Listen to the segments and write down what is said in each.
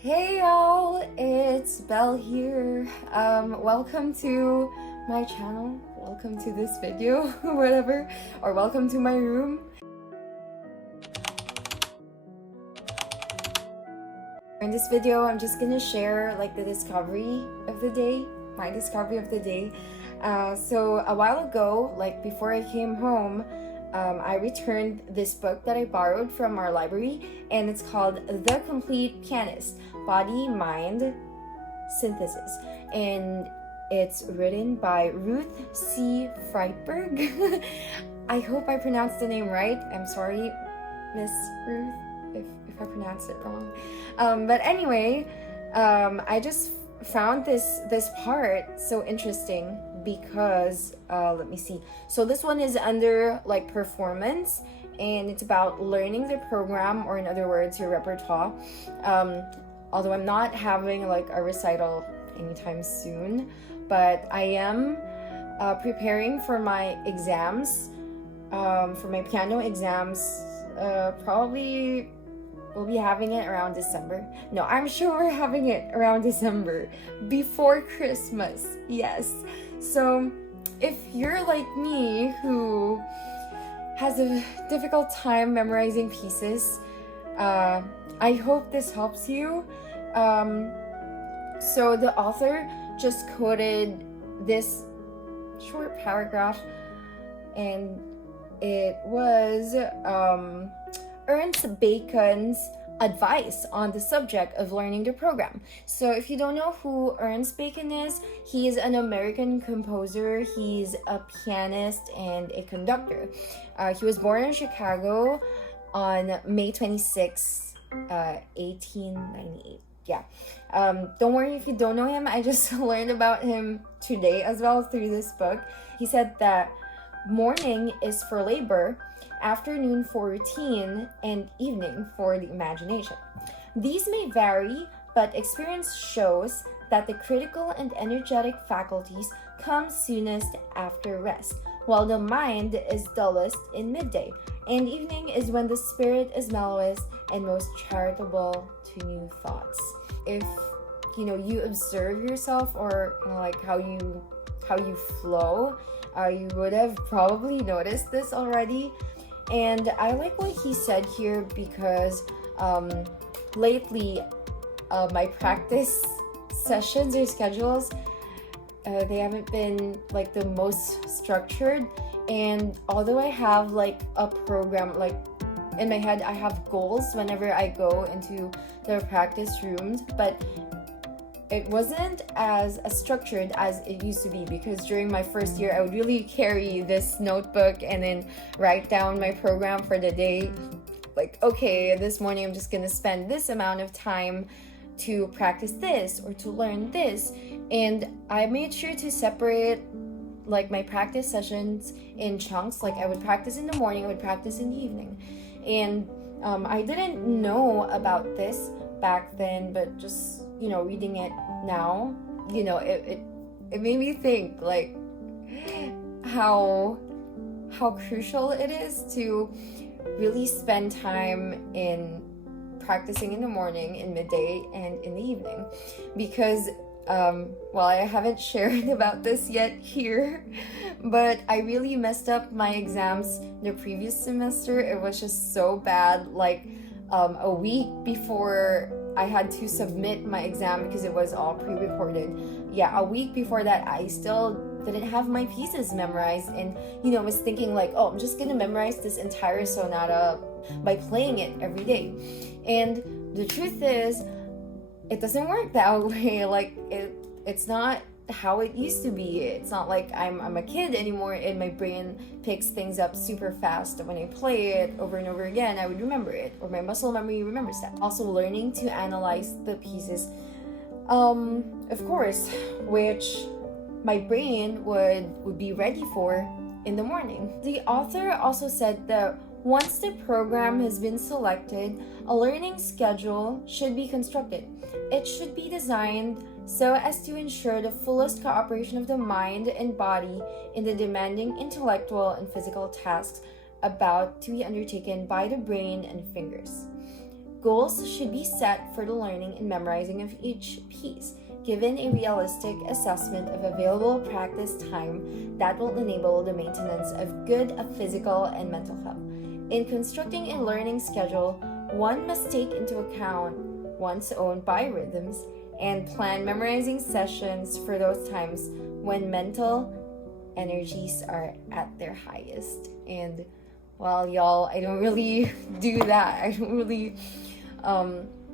Hey y'all, it's Belle here. Welcome to my channel, welcome to this video, whatever, or welcome to my room. In this video, I'm just gonna share like the discovery of the day, my discovery of the day. So a while ago, like before I came home, I returned this book that I borrowed from our library, and it's called The Complete Pianist, Body, Mind, Synthesis. And it's written by Ruth C. Friedberg. I hope I pronounced the name right. I'm sorry, Miss Ruth, if I pronounced it wrong. But anyway, I just found this part so interesting because let me see. So this one is under like performance, and it's about learning the program, or in other words, your repertoire. Although I'm not having like a recital anytime soon, but I am preparing for my exams, for my piano exams. Probably we'll be having it around December. No, I'm sure we're having it around December, before Christmas. Yes. So if you're like me, who has a difficult time memorizing pieces, I hope this helps you. So the author just quoted this short paragraph, and it was Ernst Bacon's advice on the subject of learning the program. So if you don't know who Ernst Bacon is, he is an American composer. He's a pianist and a conductor. He was born in Chicago on May 26, 1898. Yeah. Don't worry if you don't know him. I just learned about him today as well through this book. He said that morning is for labor, afternoon for routine, and evening for the imagination. These may vary, but experience shows that the critical and energetic faculties come soonest after rest, while the mind is dullest in midday, and evening is when the spirit is mellowest and most charitable to new thoughts. If you observe yourself, or like how you flow, you would have probably noticed this already. And I like what he said here because lately my practice sessions or schedules, they haven't been like the most structured. And although I have like a program, like in my head I have goals whenever I go into the practice rooms, but it wasn't as structured as it used to be, because during my first year I would really carry this notebook and then write down my program for the day. Like, okay, this morning I'm just gonna spend this amount of time to practice this or to learn this. And I made sure to separate like my practice sessions in chunks. Like I would practice in the morning, I would practice in the evening. And I didn't know about this back then, but just reading it now, it made me think like how crucial it is to really spend time in practicing in the morning, in midday, and in the evening. Because well, I haven't shared about this yet here, but I really messed up my exams the previous semester. It was just so bad. Like a week before I had to submit my exam, because it was all pre-recorded. Yeah, a week before that, I still didn't have my pieces memorized, and was thinking like, oh, I'm just gonna memorize this entire sonata by playing it every day. And the truth is, it doesn't work that way. Like it's not how it used to be. It's not like I'm a kid anymore and my brain picks things up super fast. When I play it over and over again, I would remember it, or my muscle memory remembers that. Also learning to analyze the pieces, of course, which my brain would be ready for in the morning. The author also said that once the program has been selected, a learning schedule should be constructed. It should be designed so as to ensure the fullest cooperation of the mind and body in the demanding intellectual and physical tasks about to be undertaken by the brain and fingers. Goals should be set for the learning and memorizing of each piece, given a realistic assessment of available practice time that will enable the maintenance of good physical and mental health. In constructing a learning schedule, one must take into account one's own biorhythms and plan memorizing sessions for those times when mental energies are at their highest. And well, y'all, I don't really do that. I don't really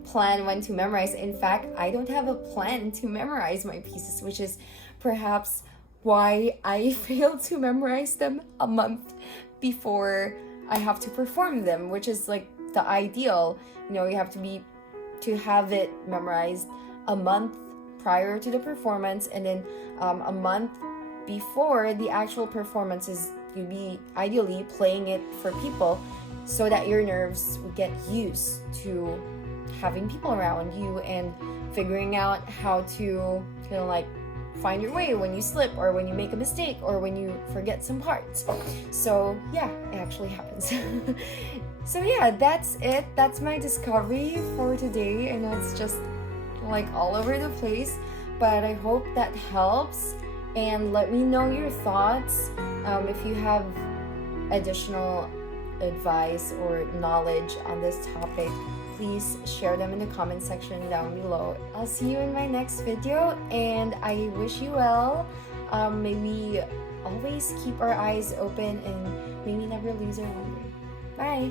plan when to memorize. In fact, I don't have a plan to memorize my pieces, which is perhaps why I fail to memorize them a month before I have to perform them, which is like the ideal. You know, you have to have it memorized a month prior to the performance, and then a month before the actual performance is you'd be ideally playing it for people so that your nerves would get used to having people around you and figuring out how to like find your way when you slip or when you make a mistake or when you forget some parts. So yeah, it actually happens. So yeah, that's it. That's my discovery for today. I know it's just like all over the place, but I hope that helps. And let me know your thoughts. If you have additional advice or knowledge on this topic, please share them in the comment section down below. I'll see you in my next video, and I wish you well. May we always keep our eyes open, and may we never lose our wonder. Bye!